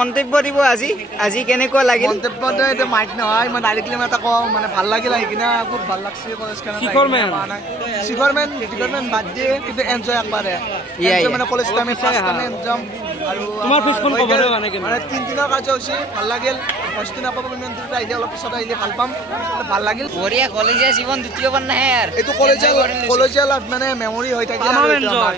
মন্তব্য দিব আজি আজি কেনেকুৱা লাগিল মন্তব্যটো এটা মাইক নহয় মই ডাইৰেক্টলি এটা কওঁ মানে ভাল লাগিল আহি কিনা খুব ভাল লাগছে কলেজখন ডিপাৰ্টমেণ্ট বাদ দিয়ে কিন্তু এনজয় একবাৰে মানে কলেজ টাইমে ফাৰ্ষ্ট টাইমে এনজয় আৰু তোমাৰ ফিছখন কভাৰ হোৱা নাই মানে 3 দিনৰ কাৰ্যসূচী ভাল লাগিল ফাৰ্ষ্ট দিনা পাবলিমেণ্টটো আহিলে অলপ পিছত আহিলে ভাল পাম ভাল লাগিল বঢ়িয়া কলেজীয়া জীৱন দ্বিতীয়বাৰ নাহে আৰু এইটো কলেজীয়া মানে মেমৰি হৈ থাকে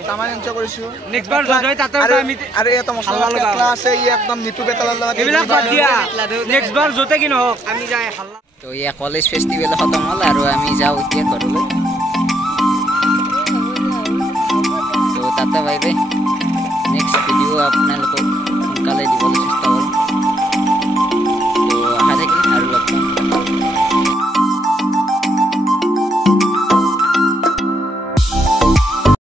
তামান এনজয় কৰিছো নেক্সট বাৰ যাই তাতে আমি আৰু এটা মছলা ক্লাছ আছে ই একদম নিতু বেতালৰ লগত এইবিলাক বাদ দিয়া নেক্সট বাৰ যতে কি নহওক আমি যাই হাল্লা তো ইয়া কলেজ ফেষ্টিভেল খতম হ'ল আৰু আমি যাওঁ এতিয়া ঘৰলৈ তো তাতে বাই বাই